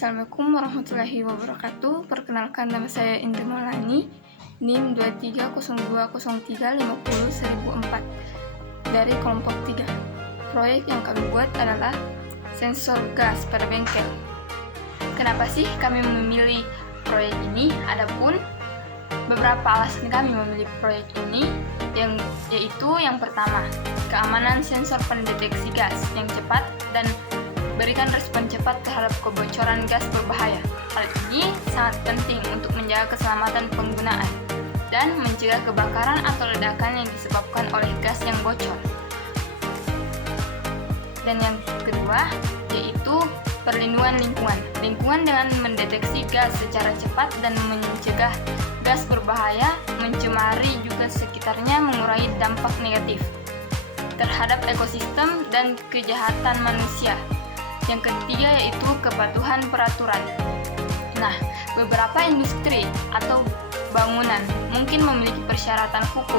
Assalamualaikum warahmatullahi wabarakatuh. Perkenalkan, nama saya Indri Maulani, NIM 230203501004 dari kelompok 3. Proyek yang kami buat adalah sensor gas pada bengkel. Kenapa sih kami memilih proyek ini? Adapun beberapa alasan kami memilih proyek ini, yaitu yang pertama, keamanan sensor pendeteksi gas yang cepat dan berikan respon cepat terhadap kebocoran gas berbahaya. Hal ini sangat penting untuk menjaga keselamatan penggunaan dan mencegah kebakaran atau ledakan yang disebabkan oleh gas yang bocor. Dan yang kedua, yaitu perlindungan lingkungan. Lingkungan dengan mendeteksi gas secara cepat dan mencegah gas berbahaya mencemari juga sekitarnya, mengurangi dampak negatif terhadap ekosistem dan kejahatan manusia. Yang ketiga yaitu kepatuhan peraturan. Nah, beberapa industri atau bangunan mungkin memiliki persyaratan hukum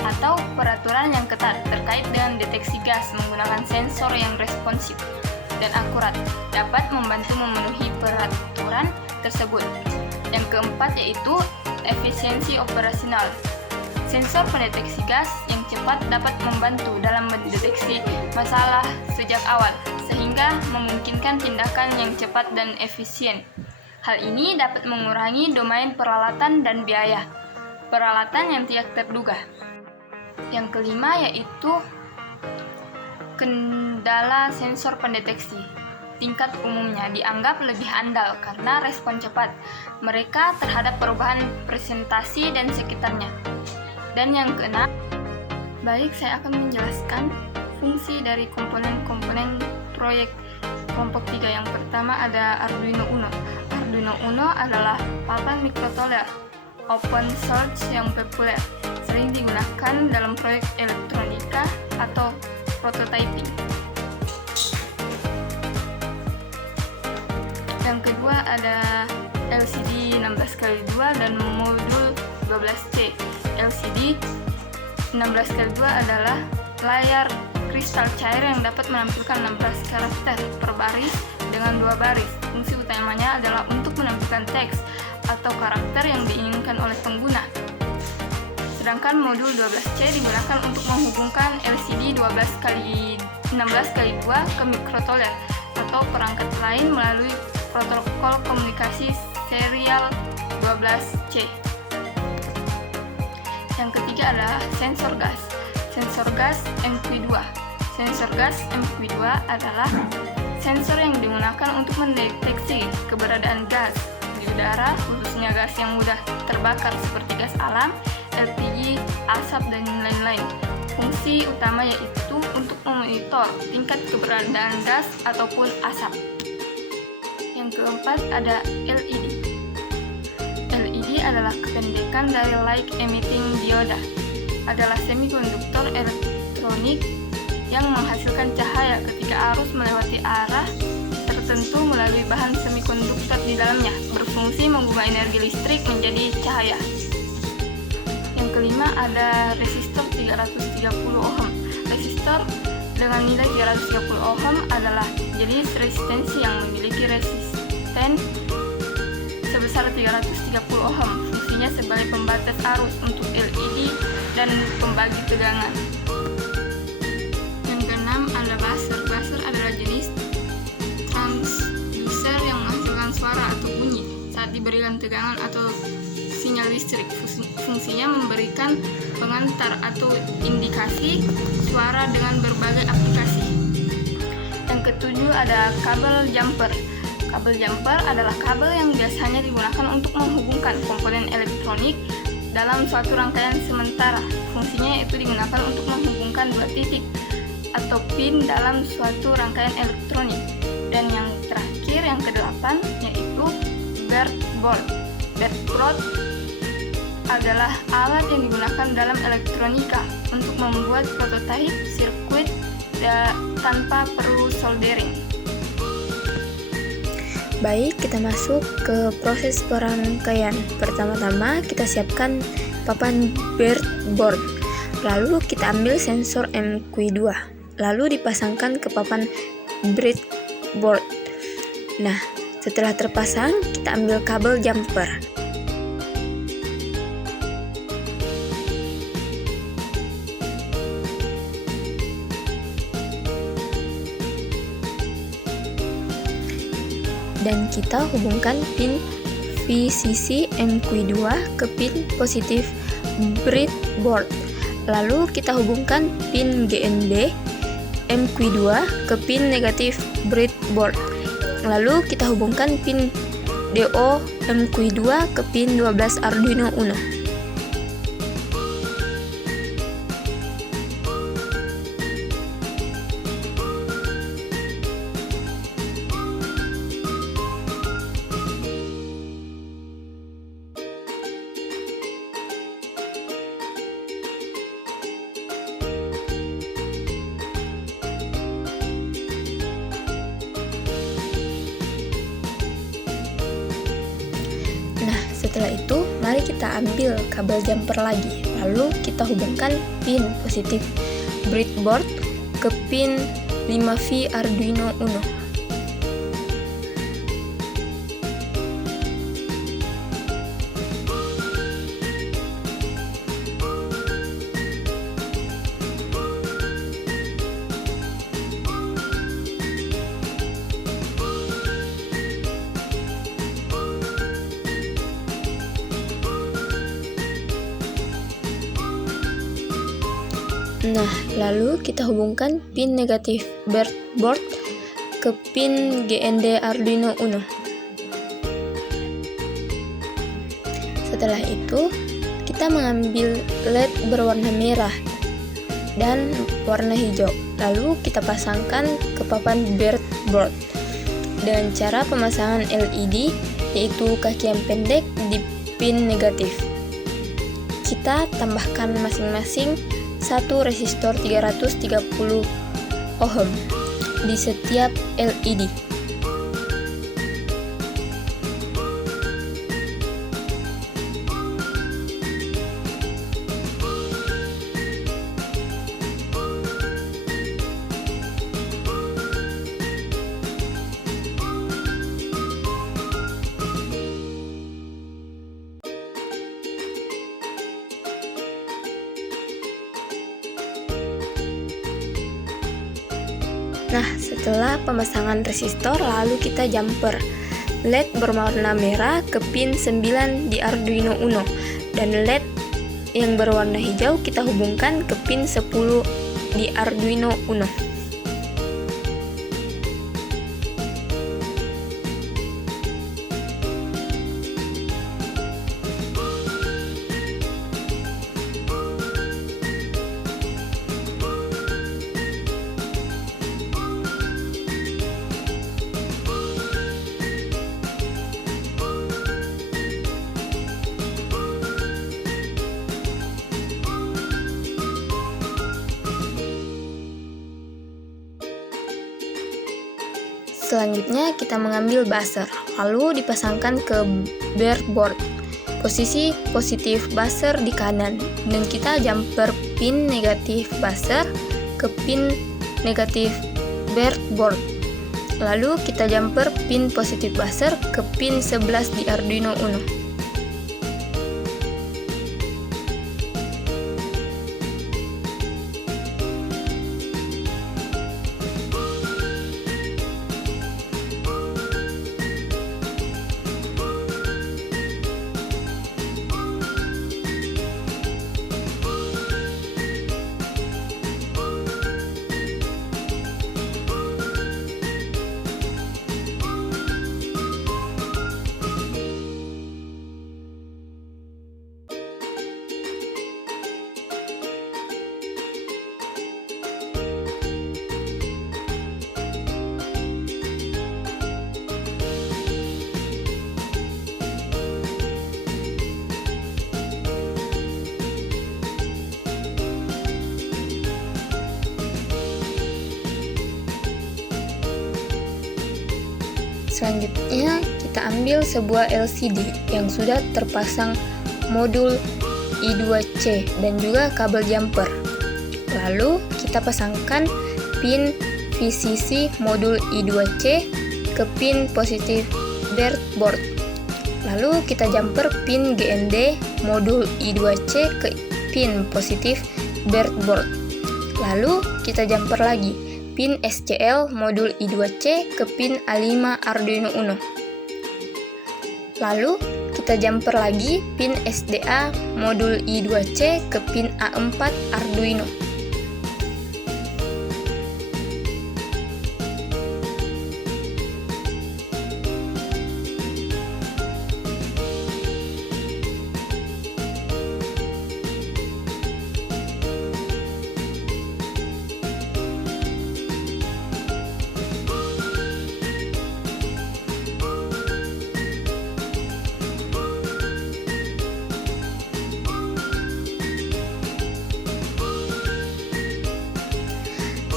atau peraturan yang ketat terkait dengan deteksi gas menggunakan sensor yang responsif dan akurat dapat membantu memenuhi peraturan tersebut. Yang keempat yaitu efisiensi operasional. Sensor pendeteksi gas yang cepat dapat membantu dalam mendeteksi masalah sejak awal, sehingga memungkinkan tindakan yang cepat dan efisien. Hal ini dapat mengurangi domain peralatan dan biaya peralatan yang tidak terduga. Yang kelima yaitu kendala sensor pendeteksi. Tingkat umumnya dianggap lebih andal karena respon cepat mereka terhadap perubahan presentasi dan sekitarnya. Dan yang keenam, baik, saya akan menjelaskan fungsi dari komponen-komponen proyek kelompok 3. Yang pertama ada Arduino Uno. Arduino Uno adalah papan mikrocontroller open source yang populer, sering digunakan dalam proyek elektronika atau prototyping. Yang kedua ada LCD 16x2 dan modul 12C. LCD 16x2 adalah layar kristal cair yang dapat menampilkan 16 karakter per baris dengan 2 baris. Fungsi utamanya adalah untuk menampilkan teks atau karakter yang diinginkan oleh pengguna. Sedangkan modul 12C digunakan untuk menghubungkan LCD 16x2 ke mikrocontroller atau perangkat lain melalui protokol komunikasi serial 12C. Yang ketiga adalah sensor gas. Sensor gas MQ2. Sensor gas MQ2 adalah sensor yang digunakan untuk mendeteksi keberadaan gas di udara, khususnya gas yang mudah terbakar seperti gas alam, LPG, asap, dan lain-lain. Fungsi utama yaitu untuk memonitor tingkat keberadaan gas ataupun asap. Yang keempat ada LED. LED adalah kependekan dari light emitting diode. Adalah semikonduktor elektronik yang menghasilkan cahaya ketika arus melewati arah tertentu melalui bahan semikonduktor di dalamnya, berfungsi mengubah energi listrik menjadi cahaya. Yang kelima ada resistor 330 ohm. Resistor dengan nilai 330 ohm adalah jenis resistensi yang memiliki resisten sebesar 330 ohm. Fungsinya sebagai pembatas arus untuk LED dan pembagi tegangan. Yang keenam ada buzzer. Buzzer adalah jenis transducer yang menghasilkan suara atau bunyi saat diberikan tegangan atau sinyal listrik. Fungsinya memberikan pengantar atau indikasi suara dengan berbagai aplikasi. Yang ketujuh ada kabel jumper. Kabel jumper adalah kabel yang biasanya digunakan untuk menghubungkan komponen elektronik dalam suatu rangkaian sementara. Fungsinya yaitu digunakan untuk menghubungkan 2 titik atau pin dalam suatu rangkaian elektronik. Dan yang terakhir, yang ke-8, yaitu breadboard. Breadboard adalah alat yang digunakan dalam elektronika untuk membuat prototipe sirkuit tanpa perlu soldering. Baik, kita masuk ke proses perangkaian. Pertama-tama kita siapkan papan breadboard. Lalu kita ambil sensor MQ2. Lalu dipasangkan ke papan breadboard. Nah, Setelah terpasang, kita ambil kabel jumper. Dan kita hubungkan pin VCC MQ2 ke pin positif breadboard. Lalu kita hubungkan pin GND MQ2 ke pin negatif breadboard. Lalu kita hubungkan pin DO MQ2 ke pin 12 Arduino Uno. Setelah itu, mari kita ambil kabel jumper lagi, lalu kita hubungkan pin positif breadboard ke pin 5V Arduino Uno. Nah, lalu kita hubungkan pin negatif breadboard ke pin GND Arduino Uno. Setelah itu, kita mengambil LED berwarna merah dan warna hijau. Lalu kita pasangkan ke papan breadboard. Dengan cara pemasangan LED, yaitu kaki yang pendek di pin negatif. Kita tambahkan masing-masing satu resistor 330 ohm di setiap LED. Nah, setelah pemasangan resistor, lalu kita jumper LED berwarna merah ke pin 9 di Arduino Uno, dan LED yang berwarna hijau kita hubungkan ke pin 10 di Arduino Uno. Selanjutnya kita mengambil buzzer, lalu dipasangkan ke breadboard. Posisi positif buzzer di kanan, dan kita jumper pin negatif buzzer ke pin negatif breadboard. Lalu kita jumper pin positif buzzer ke pin 11 di Arduino Uno. Selanjutnya kita ambil sebuah LCD yang sudah terpasang modul I2C dan juga kabel jumper. Lalu kita pasangkan pin VCC modul I2C ke pin positif breadboard. Lalu kita jumper pin GND modul I2C ke pin positif breadboard. Lalu kita jumper lagi pin SCL modul I2C ke pin A5 Arduino Uno. Lalu kita jumper lagi pin SDA modul I2C ke pin A4 Arduino.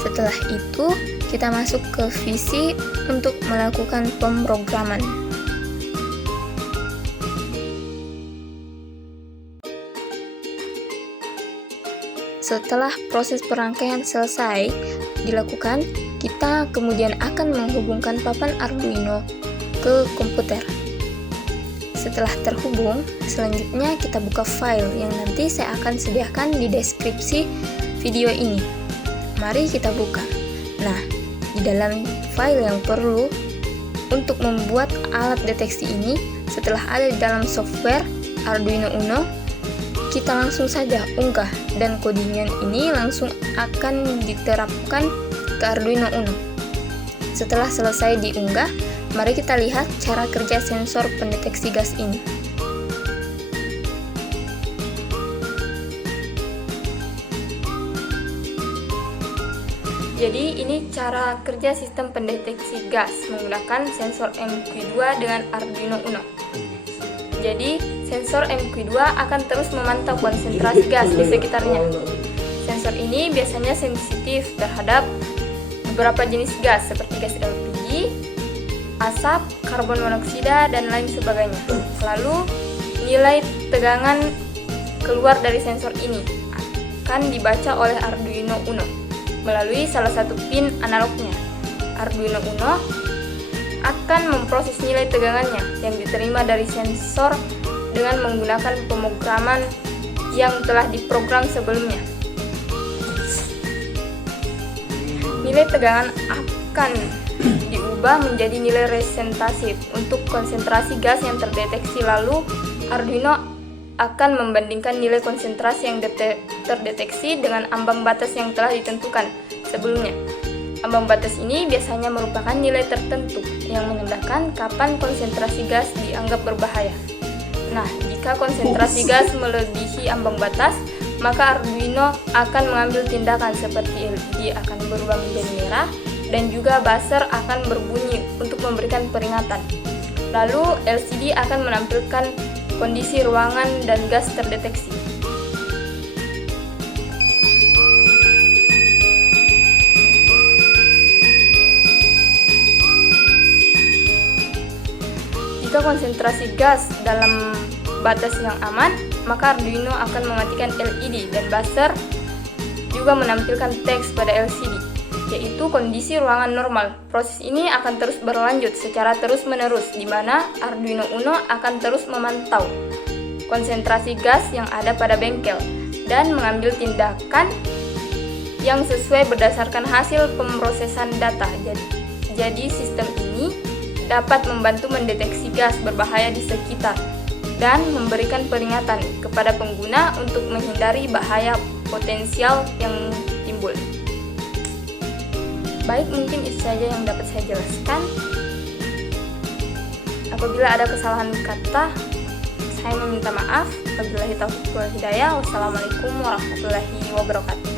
Setelah itu, kita masuk ke VC untuk melakukan pemrograman. Setelah proses perangkaian selesai dilakukan, kita kemudian akan menghubungkan papan Arduino ke komputer. Setelah terhubung, selanjutnya kita buka file yang nanti saya akan sediakan di deskripsi video ini. Mari kita buka. Nah, di dalam file yang perlu untuk membuat alat deteksi ini, setelah ada di dalam software Arduino Uno, kita langsung saja unggah dan codingan ini langsung akan diterapkan ke Arduino Uno. Setelah selesai diunggah, mari kita lihat cara kerja sensor pendeteksi gas ini. Jadi ini cara kerja sistem pendeteksi gas menggunakan sensor MQ2 dengan Arduino Uno. Jadi sensor MQ2 akan terus memantau konsentrasi gas di sekitarnya. Sensor ini biasanya sensitif terhadap beberapa jenis gas seperti gas LPG, asap, karbon monoksida, dan lain sebagainya. Lalu nilai tegangan keluar dari sensor ini akan dibaca oleh Arduino Uno melalui salah satu pin analognya. Arduino Uno akan memproses nilai tegangannya yang diterima dari sensor dengan menggunakan pemrograman yang telah diprogram sebelumnya. Nilai tegangan akan diubah menjadi nilai representatif untuk konsentrasi gas yang terdeteksi, lalu Arduino akan membandingkan nilai konsentrasi yang terdeteksi dengan ambang batas yang telah ditentukan sebelumnya. Ambang batas ini biasanya merupakan nilai tertentu yang menandakan kapan konsentrasi gas dianggap berbahaya. Nah, jika konsentrasi gas melebihi ambang batas, maka Arduino akan mengambil tindakan seperti LED akan berubah menjadi merah dan juga buzzer akan berbunyi untuk memberikan peringatan. Lalu LCD akan menampilkan kondisi ruangan dan gas terdeteksi. Jika konsentrasi gas dalam batas yang aman, maka Arduino akan mematikan LED dan buzzer juga menampilkan teks pada LCD, yaitu kondisi ruangan normal. Proses ini akan terus berlanjut secara terus-menerus, di mana Arduino Uno akan terus memantau konsentrasi gas yang ada pada bengkel dan mengambil tindakan yang sesuai berdasarkan hasil pemrosesan data. Jadi sistem ini dapat membantu mendeteksi gas berbahaya di sekitar dan memberikan peringatan kepada pengguna untuk menghindari bahaya potensial yang timbul. Baik, mungkin itu saja yang dapat saya jelaskan. Apabila ada kesalahan kata, saya meminta maaf. Wabillahi taufiq wal hidayah. Wassalamualaikum warahmatullahi wabarakatuh.